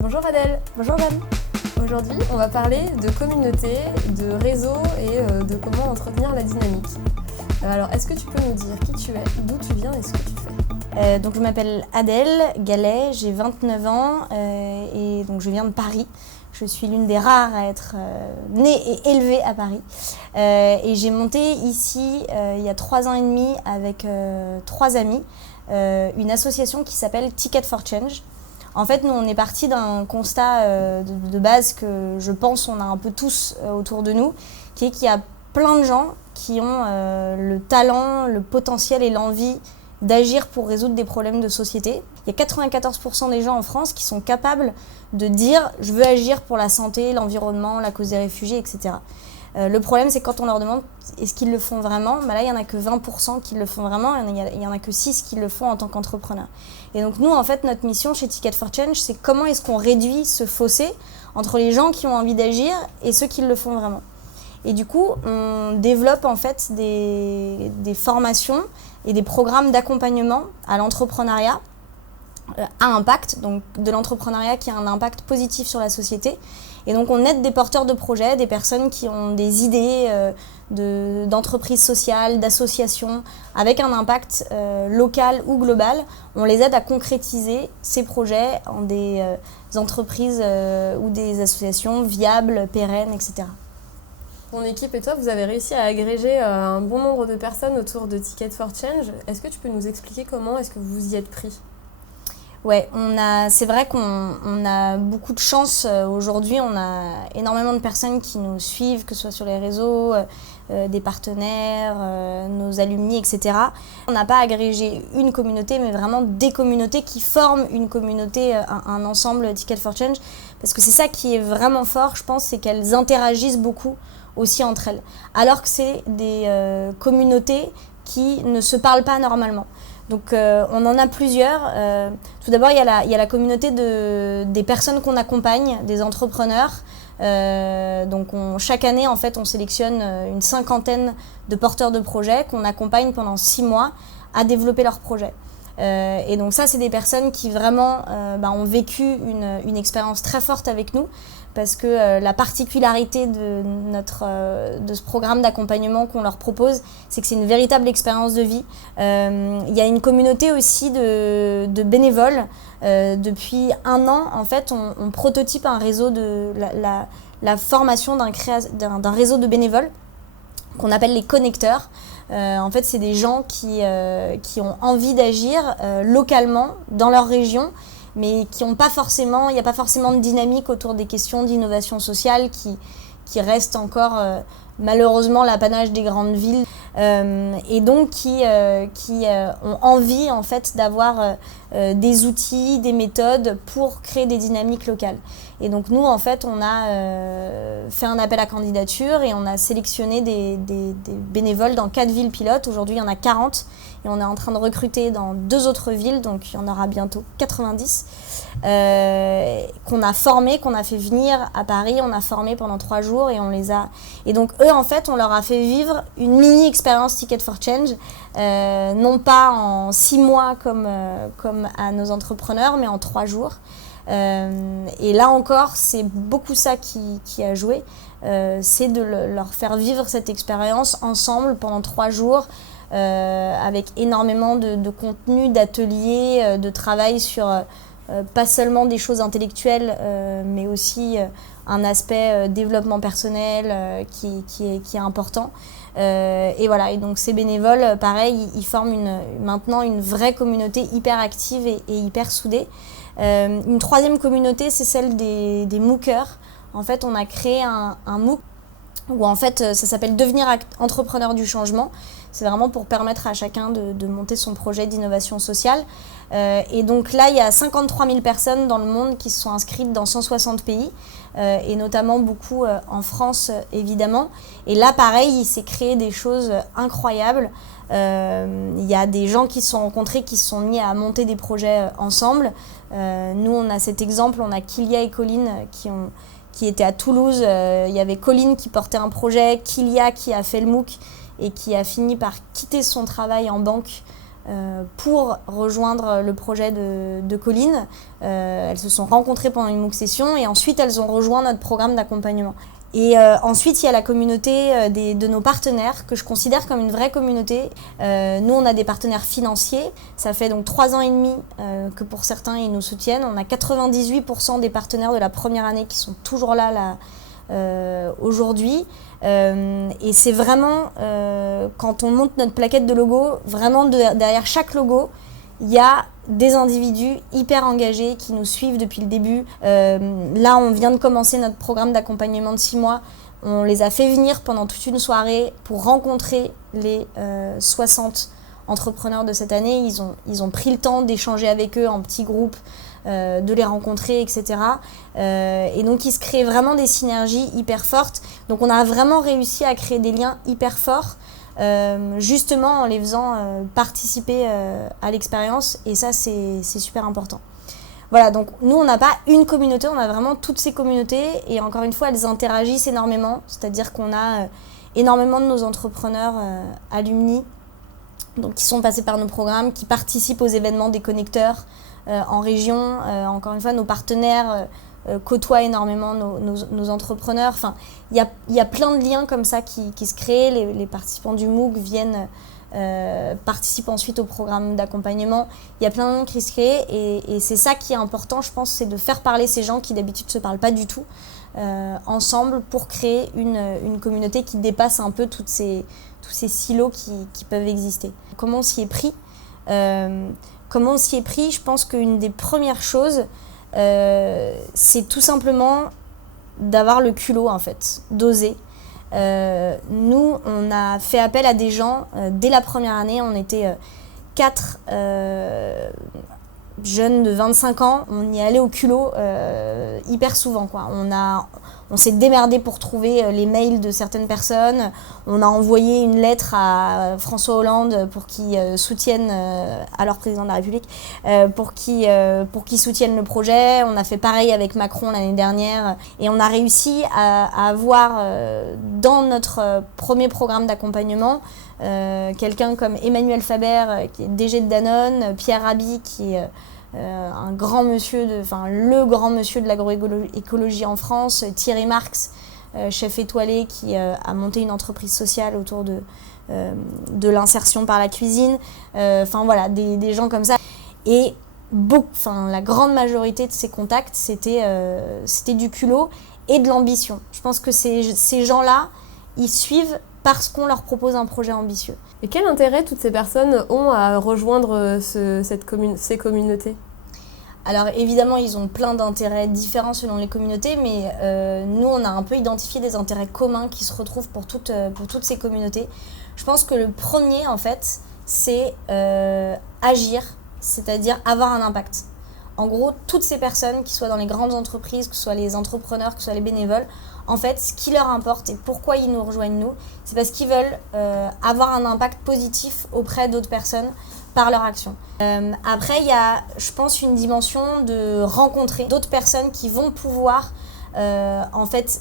Bonjour Adèle. Bonjour Dan. Aujourd'hui, on va parler de communauté, de réseau et de comment entretenir la dynamique. Alors, est-ce que tu peux nous dire qui tu es, d'où tu viens et ce que tu fais ? Donc je m'appelle Adèle Gallet, j'ai 29 ans et donc je viens de Paris. Je suis l'une des rares à être née et élevée à Paris. Et j'ai monté ici il y a 3 ans et demi avec 3 amis une association qui s'appelle Ticket for Change. En fait, nous, on est parti d'un constat de base que je pense on a un peu tous autour de nous, qui est qu'il y a plein de gens qui ont le talent, le potentiel et l'envie d'agir pour résoudre des problèmes de société. Il y a 94% des gens en France qui sont capables de dire « je veux agir pour la santé, l'environnement, la cause des réfugiés, etc. » Le problème, c'est quand on leur demande est-ce qu'ils le font vraiment, là, il n'y en a que 20% qui le font vraiment, il n'y en a que 6 qui le font en tant qu'entrepreneurs. Et donc nous, en fait, notre mission chez Ticket for Change, c'est comment est-ce qu'on réduit ce fossé entre les gens qui ont envie d'agir et ceux qui le font vraiment. Et du coup, on développe en fait des formations et des programmes d'accompagnement à l'entrepreneuriat à impact, donc de l'entrepreneuriat qui a un impact positif sur la société. Et donc on aide des porteurs de projets, des personnes qui ont des idées d'entreprises sociales, d'associations, avec un impact local ou global. On les aide à concrétiser ces projets en des entreprises ou des associations viables, pérennes, etc. Ton équipe et toi, vous avez réussi à agréger un bon nombre de personnes autour de Ticket for Change. Est-ce que tu peux nous expliquer comment est-ce que vous y êtes pris ? Ouais, c'est vrai qu'on a beaucoup de chance aujourd'hui. On a énormément de personnes qui nous suivent, que ce soit sur les réseaux, des partenaires, nos alumni, etc. On n'a pas agrégé une communauté, mais vraiment des communautés qui forment une communauté, un ensemble Ticket for Change. Parce que c'est ça qui est vraiment fort, je pense, c'est qu'elles interagissent beaucoup aussi entre elles. Alors que c'est des communautés qui ne se parlent pas normalement. Donc on en a plusieurs. Tout d'abord, il y a la communauté des personnes qu'on accompagne, des entrepreneurs. Donc chaque année, en fait, on sélectionne une 50aine de porteurs de projets qu'on accompagne pendant 6 mois à développer leurs projets. Et donc ça, c'est des personnes qui vraiment ont vécu une expérience très forte avec nous, parce que la particularité de ce programme d'accompagnement qu'on leur propose, c'est que c'est une véritable expérience de vie. Il y a une communauté aussi de bénévoles. Depuis 1 an, en fait, on prototype un réseau la formation d'un réseau de bénévoles qu'on appelle les connecteurs. En fait, c'est des gens qui ont envie d'agir localement dans leur région, mais qui n'ont pas forcément, il n'y a pas forcément de dynamique autour des questions d'innovation sociale qui restent encore malheureusement l'apanage des grandes villes, et donc qui ont envie en fait d'avoir des outils, des méthodes pour créer des dynamiques locales. Et donc nous, en fait, on a fait un appel à candidature et on a sélectionné des bénévoles dans 4 villes pilotes. Aujourd'hui, il y en a 40 et on est en train de recruter dans 2 autres villes, donc il y en aura bientôt 90, qu'on a formés, qu'on a fait venir à Paris. On a formé pendant 3 jours et on les a... Et donc eux, en fait, on leur a fait vivre une mini-expérience Ticket for Change, non pas en 6 mois comme à nos entrepreneurs, mais en 3 jours. Et là encore, c'est beaucoup ça qui a joué, c'est de leur faire vivre cette expérience ensemble pendant 3 jours, avec énormément de contenu, d'ateliers, de travail sur pas seulement des choses intellectuelles, mais aussi un aspect développement personnel qui est important. Et voilà, et donc ces bénévoles, pareil, ils forment maintenant une vraie communauté hyper active et hyper soudée. Une 3e communauté, c'est celle des MOOCers. En fait, on a créé un MOOC où en fait, ça s'appelle « Devenir entrepreneur du changement ». C'est vraiment pour permettre à chacun de monter son projet d'innovation sociale. Et donc là, il y a 53 000 personnes dans le monde qui se sont inscrites dans 160 pays, et notamment beaucoup en France, évidemment. Et là, pareil, il s'est créé des choses incroyables. Il y a des gens qui se sont rencontrés, qui se sont mis à monter des projets ensemble. Nous, on a cet exemple, on a Kylia et Colline qui étaient à Toulouse. Il y avait Colline qui portait un projet, Kylia qui a fait le MOOC et qui a fini par quitter son travail en banque pour rejoindre le projet de Colline. Elles se sont rencontrées pendant une MOOC session et ensuite elles ont rejoint notre programme d'accompagnement. Et ensuite, il y a la communauté de nos partenaires que je considère comme une vraie communauté. Nous, on a des partenaires financiers. Ça fait donc 3 ans et demi que pour certains, ils nous soutiennent. On a 98% des partenaires de la première année qui sont toujours là aujourd'hui. Et c'est vraiment, quand on monte notre plaquette de logo, vraiment derrière chaque logo, il y a des individus hyper engagés qui nous suivent depuis le début. Là, on vient de commencer notre programme d'accompagnement de 6 mois. On les a fait venir pendant toute une soirée pour rencontrer les 60 entrepreneurs de cette année. Ils ont pris le temps d'échanger avec eux en petits groupes, de les rencontrer, etc. Et donc, il se crée vraiment des synergies hyper fortes. Donc, on a vraiment réussi à créer des liens hyper forts. Justement en les faisant participer à l'expérience, et ça c'est super important. Voilà, donc nous on n'a pas une communauté, on a vraiment toutes ces communautés, et encore une fois elles interagissent énormément, c'est-à-dire qu'on a énormément de nos entrepreneurs alumni, donc qui sont passés par nos programmes, qui participent aux événements des connecteurs en région. Encore une fois, nos partenaires côtoient énormément nos entrepreneurs. Enfin, il y a plein de liens comme ça qui se créent. Les participants du MOOC viennent participer ensuite au programme d'accompagnement. Il y a plein de liens qui se créent, et c'est ça qui est important, je pense, c'est de faire parler ces gens qui d'habitude ne se parlent pas du tout ensemble pour créer une communauté qui dépasse un peu tous ces silos qui peuvent exister. Comment on s'y est pris Je pense qu'une des premières choses, c'est tout simplement d'avoir le culot, en fait, d'oser. Nous, on a fait appel à des gens dès la première année. On était 4 jeunes de 25 ans. On y allait au culot hyper souvent, quoi. On s'est démerdé pour trouver les mails de certaines personnes. On a envoyé une lettre à François Hollande pour qu'il soutienne, alors président de la République, pour qu'il soutienne le projet. On a fait pareil avec Macron l'année dernière. Et on a réussi à avoir dans notre premier programme d'accompagnement quelqu'un comme Emmanuel Faber, qui est DG de Danone, Pierre Rabhi, qui est le grand monsieur de l'agroécologie en France, Thierry Marx, chef étoilé, qui a monté une entreprise sociale autour de l'insertion par la cuisine. Voilà, des gens comme ça. Et la grande majorité de ces contacts, c'était du culot et de l'ambition. Je pense que ces gens-là, ils suivent parce qu'on leur propose un projet ambitieux. Et quel intérêt toutes ces personnes ont à rejoindre ces communautés ? Alors évidemment, ils ont plein d'intérêts différents selon les communautés, mais nous, on a un peu identifié des intérêts communs qui se retrouvent pour toutes ces communautés. Je pense que le premier, en fait, c'est agir, c'est-à-dire avoir un impact. En gros, toutes ces personnes, qui soient dans les grandes entreprises, que ce soit les entrepreneurs, que ce soit les bénévoles, en fait, ce qui leur importe et pourquoi ils nous rejoignent, nous, c'est parce qu'ils veulent avoir un impact positif auprès d'autres personnes par leur action. Après, il y a, je pense, une dimension de rencontrer d'autres personnes qui vont pouvoir, en fait,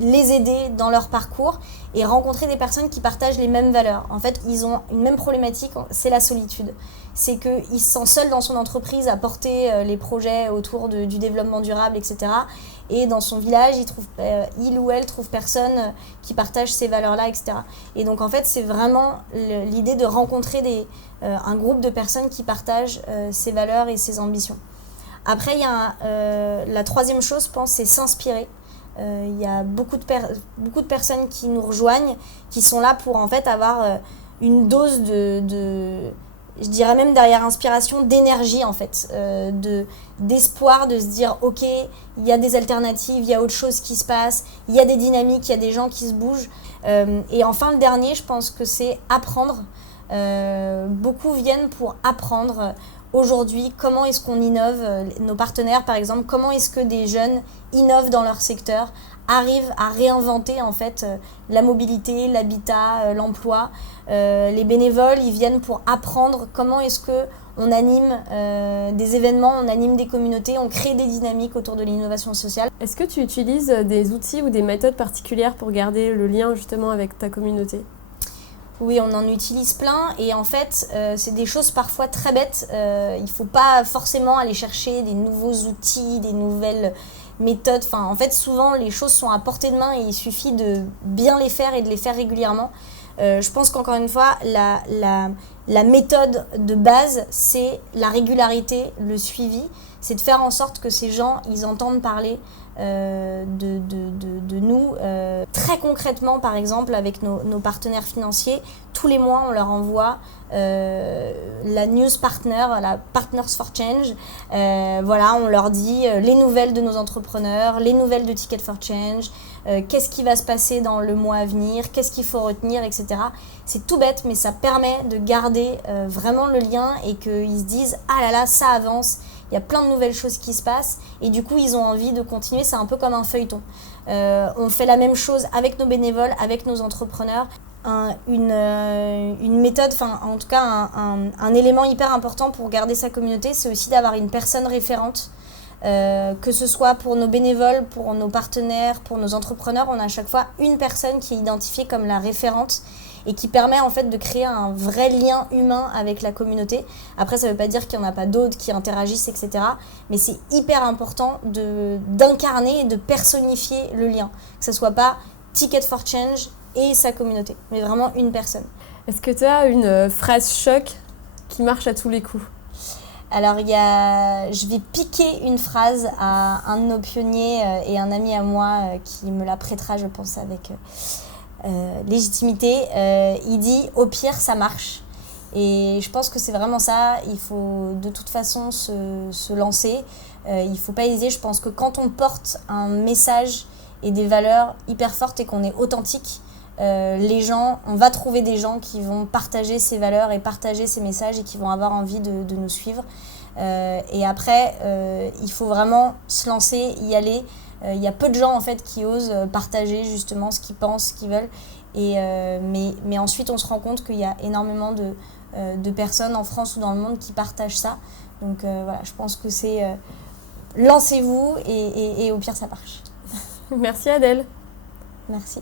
les aider dans leur parcours et rencontrer des personnes qui partagent les mêmes valeurs. En fait, ils ont une même problématique, c'est la solitude. C'est qu'il se sent seul dans son entreprise à porter les projets autour du développement durable, etc. Et dans son village, il ou elle trouve personne qui partage ces valeurs-là, etc. Et donc, en fait, c'est vraiment l'idée de rencontrer un groupe de personnes qui partagent ces valeurs et ces ambitions. Après, il y a la troisième chose, je pense, c'est s'inspirer. Il y a beaucoup de personnes qui nous rejoignent, qui sont là pour en fait avoir une dose je dirais même derrière inspiration, d'énergie en fait, d'espoir, de se dire ok, il y a des alternatives, il y a autre chose qui se passe, il y a des dynamiques, il y a des gens qui se bougent. Et enfin le dernier, je pense que c'est apprendre. Beaucoup viennent pour apprendre. Aujourd'hui, comment est-ce qu'on innove, nos partenaires par exemple, comment est-ce que des jeunes innovent dans leur secteur, arrivent à réinventer en fait la mobilité, l'habitat, l'emploi. Les bénévoles, ils viennent pour apprendre comment est-ce qu'on anime des événements, on anime des communautés, on crée des dynamiques autour de l'innovation sociale. Est-ce que tu utilises des outils ou des méthodes particulières pour garder le lien justement avec ta communauté ? Oui, on en utilise plein et en fait, c'est des choses parfois très bêtes. Il ne faut pas forcément aller chercher des nouveaux outils, des nouvelles méthodes. Enfin, en fait, souvent, les choses sont à portée de main et il suffit de bien les faire et de les faire régulièrement. Je pense qu'encore une fois, la méthode de base, c'est la régularité, le suivi. C'est de faire en sorte que ces gens, ils entendent parler de nous. Très concrètement, par exemple, avec nos partenaires financiers, tous les mois, on leur envoie la news partner, la Partners for Change. Voilà, on leur dit les nouvelles de nos entrepreneurs, les nouvelles de Ticket for Change, qu'est-ce qui va se passer dans le mois à venir, qu'est-ce qu'il faut retenir, etc. C'est tout bête, mais ça permet de garder vraiment le lien et qu'ils se disent « Ah là là, ça avance !» Il y a plein de nouvelles choses qui se passent et du coup, ils ont envie de continuer. C'est un peu comme un feuilleton. On fait la même chose avec nos bénévoles, avec nos entrepreneurs. Une méthode, enfin en tout cas un élément hyper important pour garder sa communauté, c'est aussi d'avoir une personne référente. Que ce soit pour nos bénévoles, pour nos partenaires, pour nos entrepreneurs, on a à chaque fois une personne qui est identifiée comme la référente et qui permet en fait de créer un vrai lien humain avec la communauté. Après, ça ne veut pas dire qu'il n'y en a pas d'autres qui interagissent, etc. Mais c'est hyper important d'incarner et de personnifier le lien. Que ce ne soit pas Ticket for Change et sa communauté, mais vraiment une personne. Est-ce que tu as une phrase choc qui marche à tous les coups ? Alors, je vais piquer une phrase à un de nos pionniers et un ami à moi qui me la prêtera, je pense, avec légitimité. Il dit « Au pire, ça marche ». Et je pense que c'est vraiment ça. Il faut de toute façon se lancer. Il ne faut pas hésiter. Je pense que quand on porte un message et des valeurs hyper fortes et qu'on est authentique, on va trouver des gens qui vont partager ces valeurs et partager ces messages et qui vont avoir envie de nous suivre. Et après, il faut vraiment se lancer, y aller. Il y a peu de gens en fait qui osent partager justement ce qu'ils pensent, ce qu'ils veulent. Mais ensuite, on se rend compte qu'il y a énormément de personnes en France ou dans le monde qui partagent ça. Donc voilà, je pense que c'est lancez-vous et au pire, ça marche. Merci Adèle. Merci.